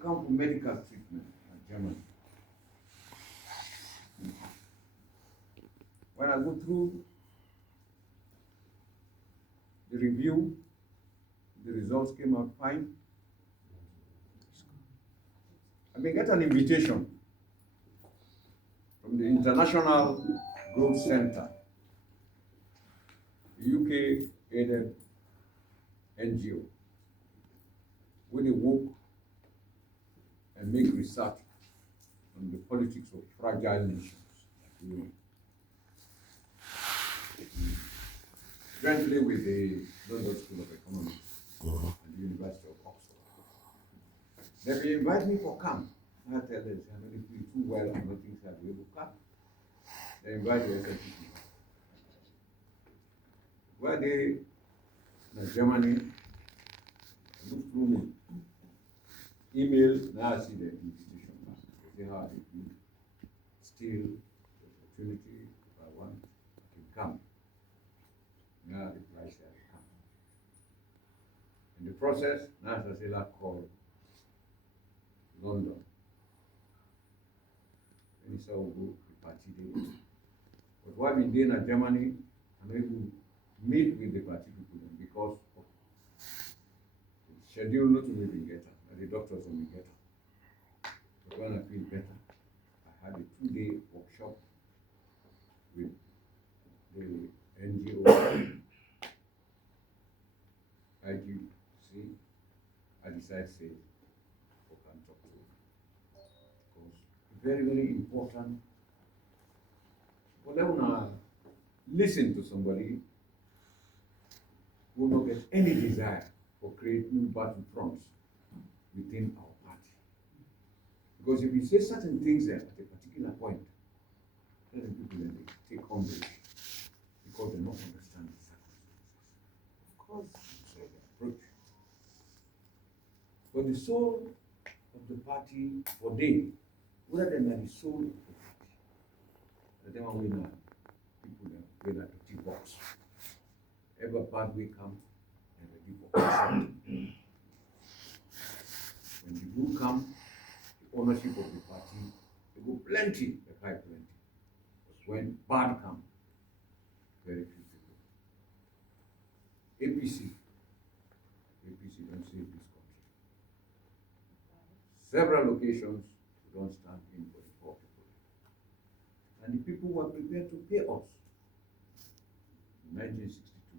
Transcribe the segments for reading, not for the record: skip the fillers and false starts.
come for medical treatment in Germany. When I go through the review, the results came out fine. I may get an invitation from the International Growth Center, the UK-aided NGO, where they work and make research on the politics of fragile nations like LEONE. Jointly with the London School of Economics and the University of Oxford. They will invite me for camp. I tell them, I'm going to feel too well, I'm not thinking I'll be able to come. They invite the SFPP. Where they in Germany, I look through me. Email, now I see the invitation. They say, how if you still the opportunity, if I want, I can come. Now the price has come. In the process, now Sasela called London. And he said, we'll go to party day. But while we're doing in Germany, I'm able to meet with the party people because of the schedule not to be better, and the doctors will be better. But when I feel better, I had a 2-day workshop with the NGO, IGC. I decided to say, we can talk to them. Because it's very, very important. But then when I listen to somebody who will not get any desire for creating battlefronts within our party. Because if you say certain things there at a particular point, certain people then they take umbrage because they don't understand the circumstances. Of course, it's the approach. But the soul of the party for them, rather than the soul of the party, the them we know people that play like a box. Ever bad we come and the people accept. When the good come, the ownership of the party, they go plenty, they buy plenty. But when bad come, very few people. APC don't save this country. Several locations we don't stand in for the poor people. And the people were prepared to pay us. In 1962,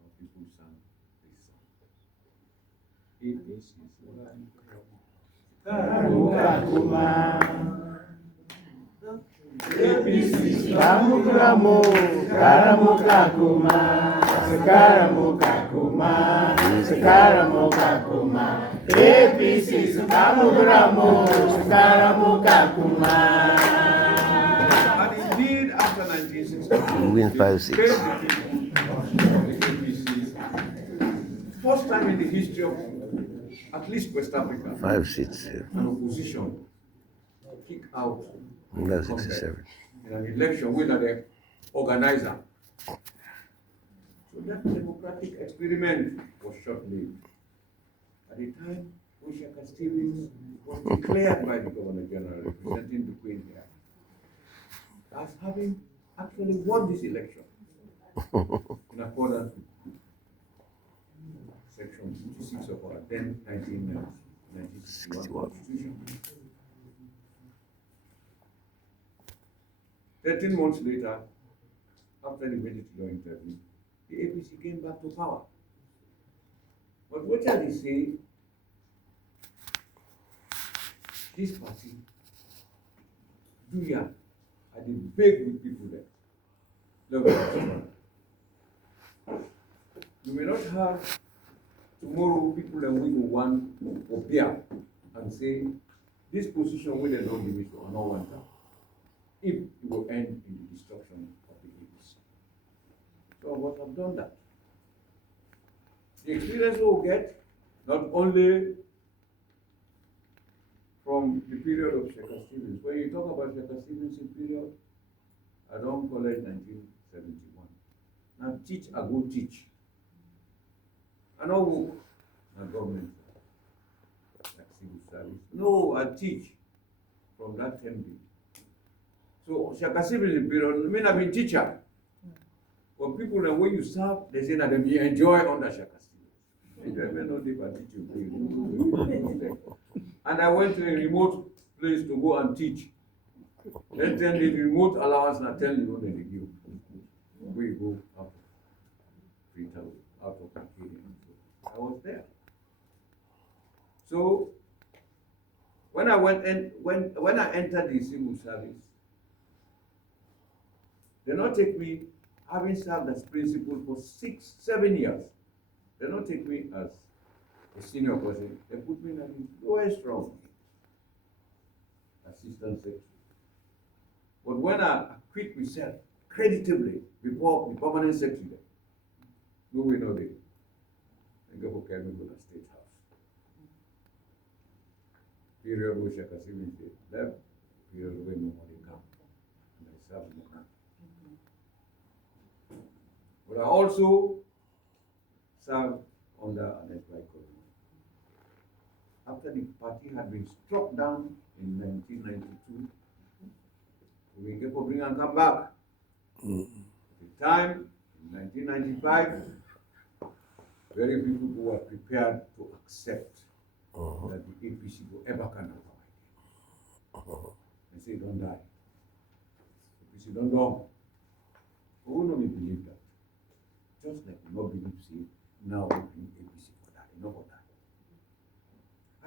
our people sang this song. APC Kamu kamu, karamu kakuma, sekaramu kakuma, sekaramu kakuma. APC kamu kamu, sekaramu kakuma. And indeed, after 1962, we win 5-6. First time in the history of at least West Africa, 5 seats. an opposition kick out That's 67. in an election with the organizer. So that democratic experiment was short-lived. At the time, Oshaka Stevens was declared by the Governor General representing the Queen here as having actually won this election in accordance with Section 56 of our then 1961 Constitution. 13 months later, after the military law intervened, the APC came back to power. But what shall they say? This party, do ya, and they beg with people there. You may not have tomorrow people and we will want to appear and say, this position where they don't give it to another one time, if it will end in the destruction of the APC. So what have done that? The experience we will get, not only from the period of Sheikh Stevens. When you talk about Sheikh Stevens' period, I don't call it 1971. Now teach, I go teach. I know work, now government, like civil service, No, I teach from that 10 day. So Shakasib is a period, I mean, I've been teacher. When people, when you serve, they say that they enjoy under Shakasib. And I went to a remote place to go and teach. Then the remote allowance and I tell you what they give. We go out of Freetown, out of Nigeria. I was there. So when I went and when I entered the civil service, they not take me, having served as principal for 6-7 years. They not take me as a senior person. They put me in the lowest rung, assistant secretary. But when I quit myself creditably before the permanent secretary, no way, no day. And go carry me to the State House. Period where Shakasib is left, period where nobody come. And I served more. But I also served under an FODSY government. After the party had been struck down in 1992, we get to bring and come back. At the time, in 1995, very few people were prepared to accept that the APC will ever come out again. They say, don't die. APC don't die. Who will not believe that? Just like we not believe, say, now we bring APC for that, not for that.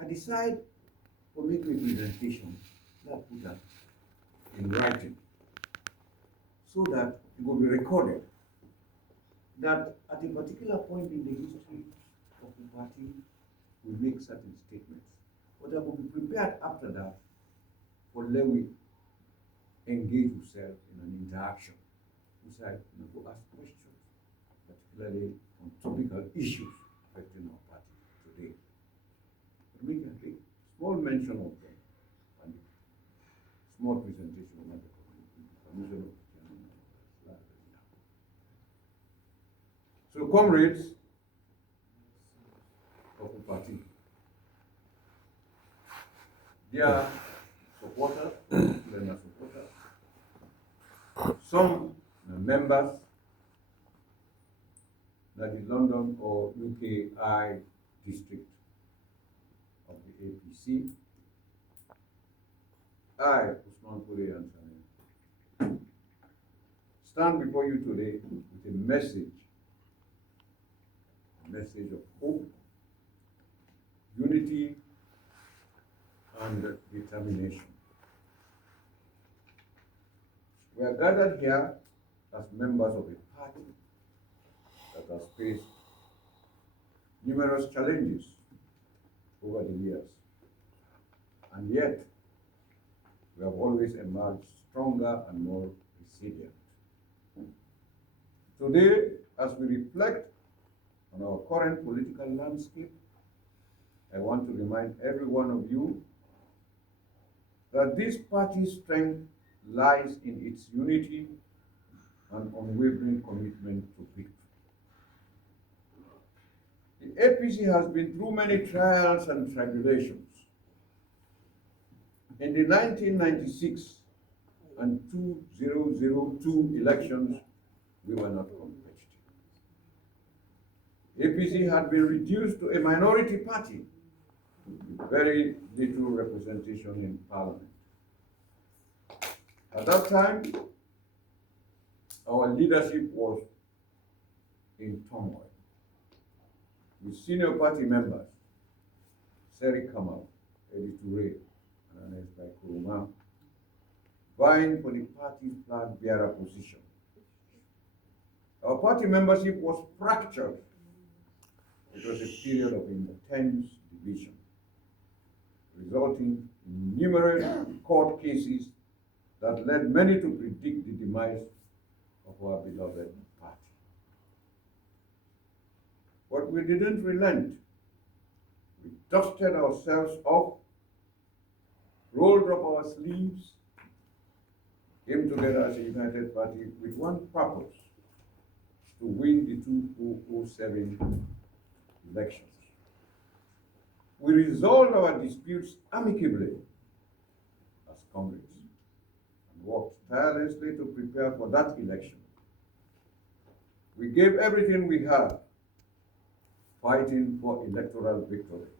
I decide to make a presentation that put that in writing so that it will be recorded that at a particular point in the history of the party, we make certain statements. But I will be prepared after that for let we engage ourselves in an interaction. We say, to ask questions, particularly on topical issues affecting our party today. But make a small mention of them and small presentation of the permission of the chairman. So, comrades of the party, dear supporters, learner supporters, some members that the London or UKI district of the APC, I, OUSMAN YANSANRH, stand before you today with a message of hope, unity, and determination. We are gathered here as members of a party that has faced numerous challenges over the years, and yet we have always emerged stronger and more resilient. Today, as we reflect on our current political landscape, I want to remind every one of you that this party's strength lies in its unity and unwavering commitment to victory. The APC has been through many trials and tribulations. In the 1996 and 2002 elections, we were not competitive. APC had been reduced to a minority party with very little representation in parliament. At that time, our leadership was in turmoil, with senior party members, Seri Kamal, Eddie Toure, and Anes Kuruma, vying for the party's flag bearer position. Our party membership was fractured. It was a period of intense division, resulting in numerous court cases that led many to predict the demise of our beloved party. But we didn't relent. We dusted ourselves off, rolled up our sleeves, came together as a united party with one purpose: to win the 2007 elections. We resolved our disputes amicably as comrades and worked tirelessly to prepare for that election. We gave everything we had, fighting for electoral victory,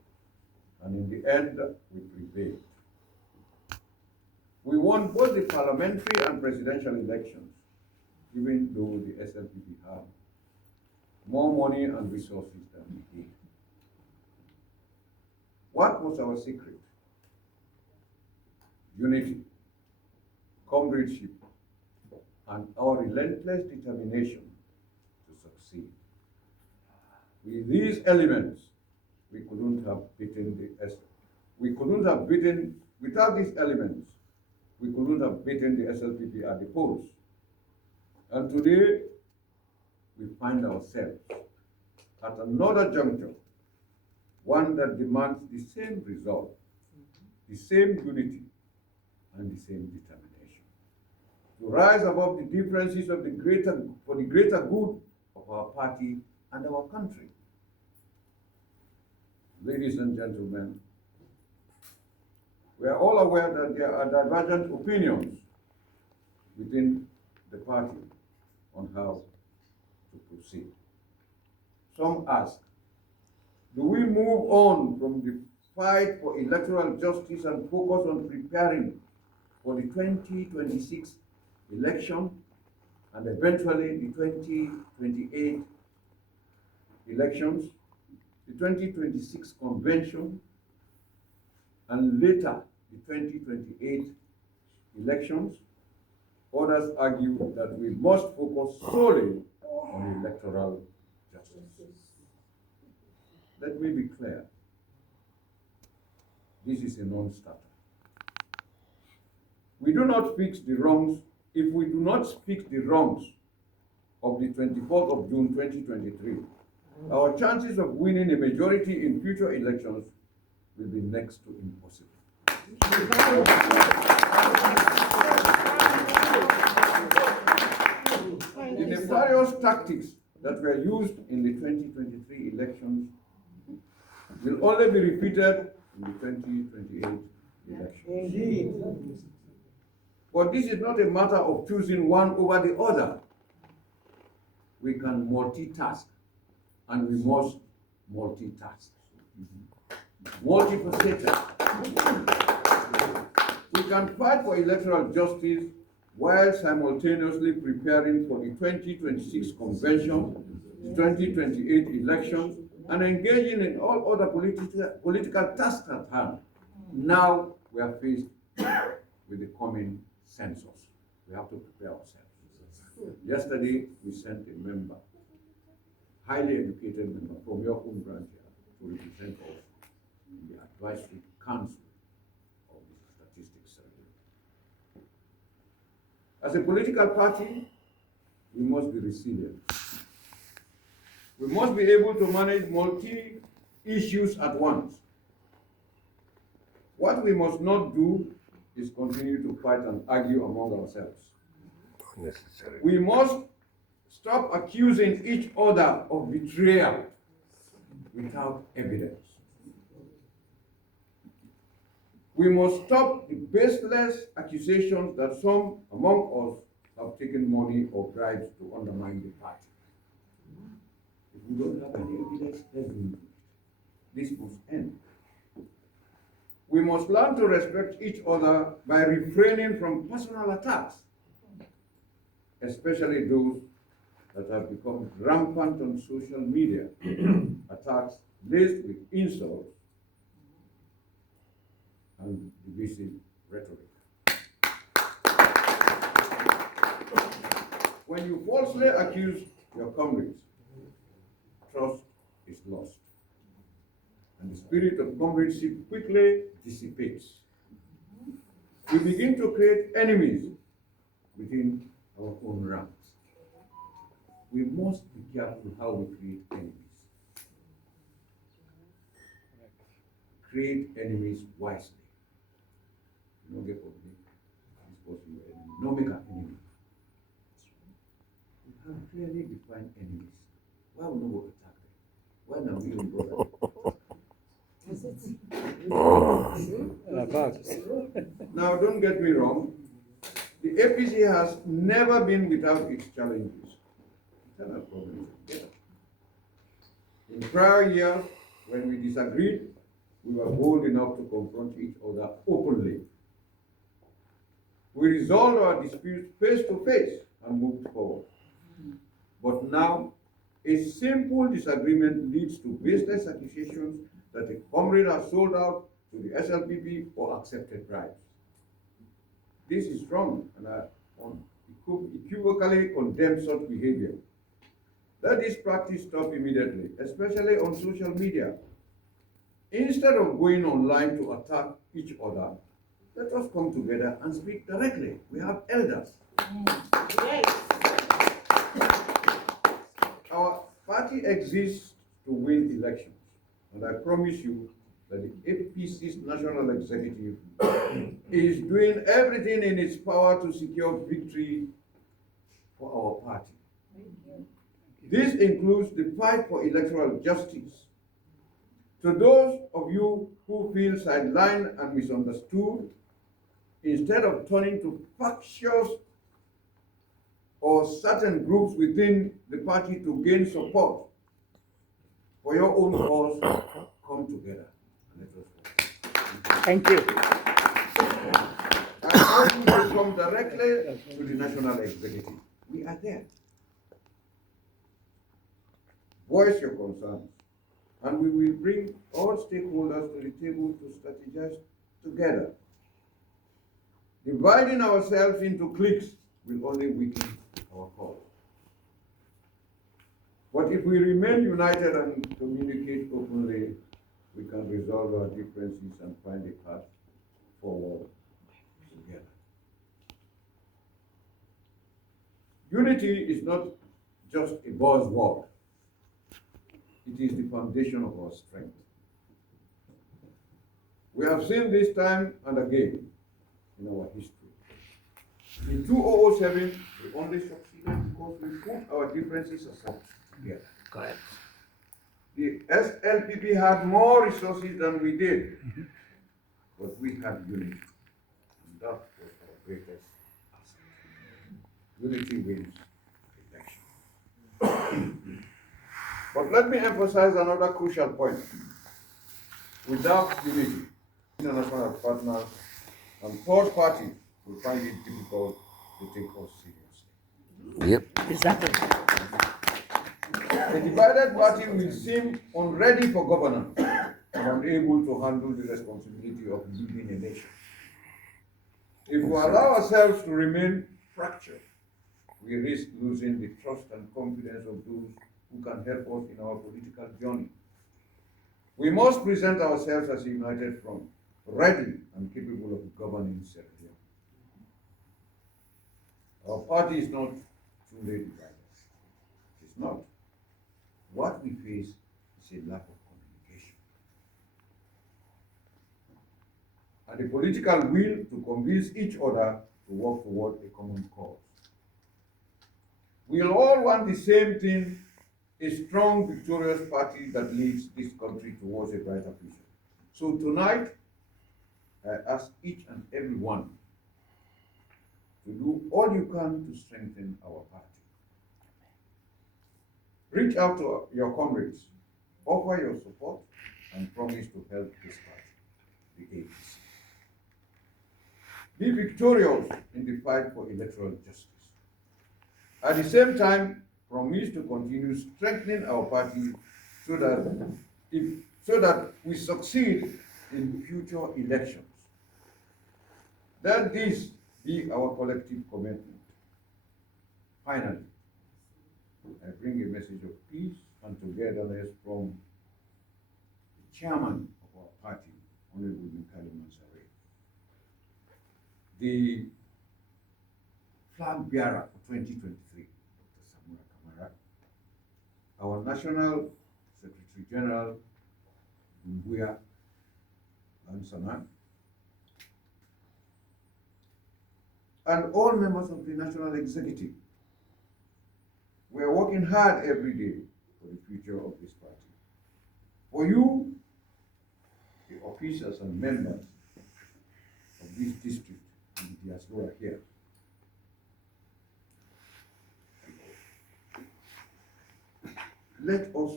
and in the end, we prevailed. We won both the parliamentary and presidential elections, even though the SLPP had more money and resources than we did. What was our secret? Unity, comradeship, and our relentless determination to succeed. With these elements, we couldn't have beaten the we couldn't have beaten, without these elements, we couldn't have beaten the SLPP at the polls. And today, we find ourselves at another juncture, one that demands the same result, the same unity, and the same determination. To rise above the differences of for the greater good of our party and our country. Ladies and gentlemen, we are all aware that there are divergent opinions within the party on how to proceed. Some ask, do we move on from the fight for electoral justice and focus on preparing for the 2026 election and eventually the 2028 elections, the 2026 convention, and later the 2028 elections? Others argue that we must focus solely on electoral justice. Let me be clear. This is a non-starter. We do not fix the wrongs. If we do not fix the wrongs of the 24th of June 2023, our chances of winning a majority in future elections will be next to impossible. The nefarious tactics that were used in the 2023 elections will only be repeated in the 2028 elections. But this is not a matter of choosing one over the other. We can multitask, and we must multitask. Multifaceted. We can fight for electoral justice while simultaneously preparing for the 2026 convention, the 2028 elections, and engaging in all other political tasks at hand. Now we are faced with the coming census. We have to prepare ourselves. Yesterday, we sent a member, highly educated member from your own branch here, to represent us in the advisory council of the statistics survey. As a political party, we must be resilient. We must be able to manage multi-issues at once. What we must not do is continue to fight and argue among ourselves. Necessary. We must stop accusing each other of betrayal without evidence. We must stop the baseless accusations that some among us have taken money or bribes to undermine the party. If we don't have any evidence, let's do it. This must end. We must learn to respect each other by refraining from personal attacks, especially those that have become rampant on social media, attacks laced with insults and divisive rhetoric. When you falsely accuse your comrades, trust is lost, and the spirit of comradeship quickly dissipates. We begin to create enemies within our own ranks. We must be careful how we create enemies. Create enemies wisely. No get of me. This was your enemy. No make an enemy. We have clearly defined enemies. Why would we not attack them? Why not we go Now, don't get me wrong. The APC has never been without its challenges. Internal problems. In prior years, when we disagreed, we were bold enough to confront each other openly. We resolved our disputes face to face and moved forward. But now, a simple disagreement leads to baseless accusations that a comrade has sold out to the SLPP or accepted bribes. This is wrong, and I unequivocally condemn such behavior. Let this practice stop immediately, especially on social media. Instead of going online to attack each other, let us come together and speak directly. We have elders. Yes. Our party exists to win elections, and I promise you that the APC's national executive is doing everything in its power to secure victory for our party. This includes the fight for electoral justice. To those of you who feel sidelined and misunderstood, instead of turning to factious or certain groups within the party to gain support for your own cause, come together and let us work. Thank you. I urge you to come directly to the national executive. We are there. Voice your concerns, and we will bring all stakeholders to the table to strategize together. Dividing ourselves into cliques will only weaken our cause. But if we remain united and communicate openly, we can resolve our differences and find a path forward together. Unity is not just a buzzword. It is the foundation of our strength. We have seen this time and again in our history. In 2007, we only succeeded because we put our differences aside together. Correct. The SLPP had more resources than we did, but we had unity. And that was our greatest asset. Unity wins election. But let me emphasize another crucial point. Without unity, international partners and third parties will find it difficult to take us seriously. Yep. Exactly. The divided party will seem unready for governance and unable to handle the responsibility of leading a nation. If we allow ourselves to remain fractured, we risk losing the trust and confidence of those who can help us in our political journey. We must present ourselves as a united front, ready and capable of governing Sierra Leone. Our party is not truly divided. It's not. What we face is a lack of communication. And the political will to convince each other to work toward a common cause. We all want the same thing, a strong, victorious party that leads this country towards a brighter future. So tonight, I ask each and every one to do all you can to strengthen our party. Reach out to your comrades, offer your support, and promise to help this party, the APC. Be victorious in the fight for electoral justice. At the same time, promise to continue strengthening our party so that we succeed in future elections. Let this be our collective commitment. Finally, I bring a message of peace and togetherness from the chairman of our party, Honorable YANSANRH. The flag bearer for 2023, Dr. Samura Kamara, our National Secretary General, YANSANRH, and all members of the National Executive. We are working hard every day for the future of this party. For you, officials and members of this district and the diaspora here. Let us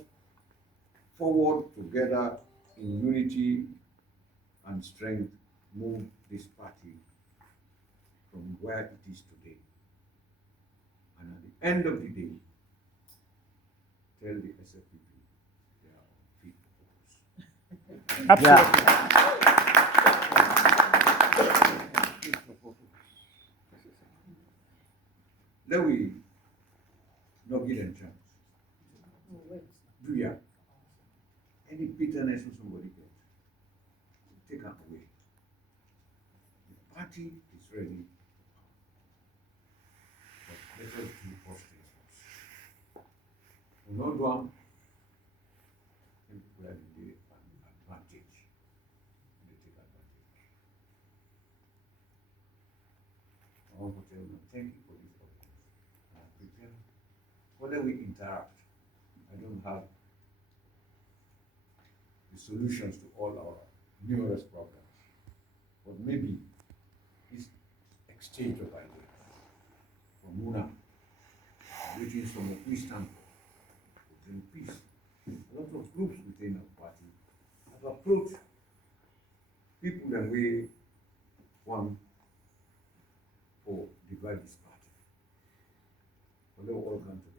forward together in unity and strength move this party from where it is today. And at the end of the day, tell the SFPP they are fit for purpose. Absolutely. Let we not give them chance. Do ya? Any bitterness or somebody gets, take them away. The party is ready. But let us do first things first. We not one, and people have the advantage. They take advantage. I want to tell you, thank you for this opportunity. I prepare. Whether we interact, I don't have the solutions to all our numerous problems. But maybe this exchange of ideas from Muna, waiting some of we stand for bring peace. A lot of groups within our party have approached people and we want for divide this party. But they will all come together.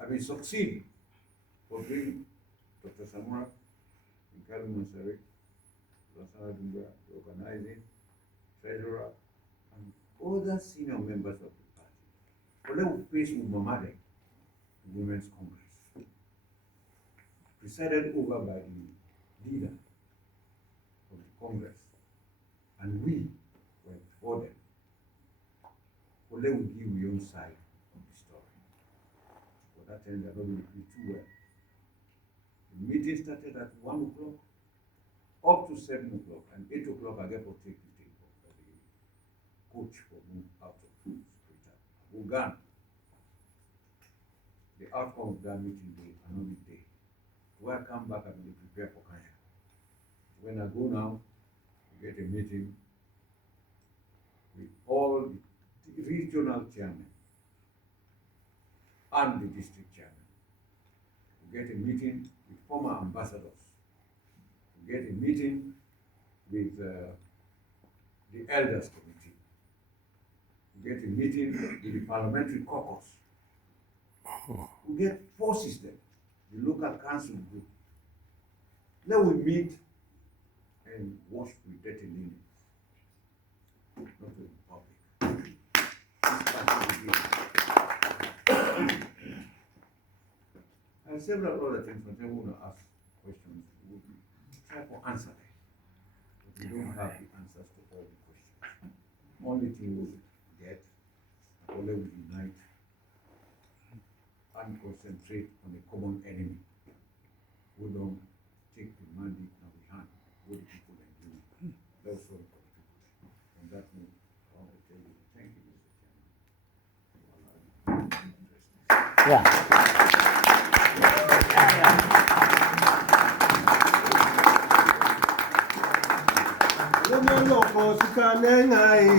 I will succeed for bringing Dr. Samura, YANSANRH, the organizing, treasurer, and other senior members of the party. But they will face Mamade, the Women's Congress, presided over by the leader of the Congress, and we were for them. But they will give your own side of the story. For that time, they are not going to be too well. The meeting started at 1 o'clock, up to 7 o'clock, and 8 o'clock I get to take the thing for the coach for move out of Ugan. The outcome of that meeting day, another day. When I come back, I will prepare for Kenya. When I go now, we get a meeting with all the regional chairmen and the district chairman. We get a meeting with former ambassadors. We get a meeting with the elders committee. We get a meeting with the parliamentary caucus. We get forces there, the local council group. Then we meet and wash with dirty linen. Not to the public. This party is here. And several other things, when people want to ask questions, we will try to answer them. But we don't have the answers to all the questions. Only thing we get, only we unite and concentrate on a common enemy. We don't take the mandate in our hand, we the people and do it. That's all for the people. On that note, I want to tell you, thank you, Mr. Chairman. Yeah. Lomo loko sukanengai.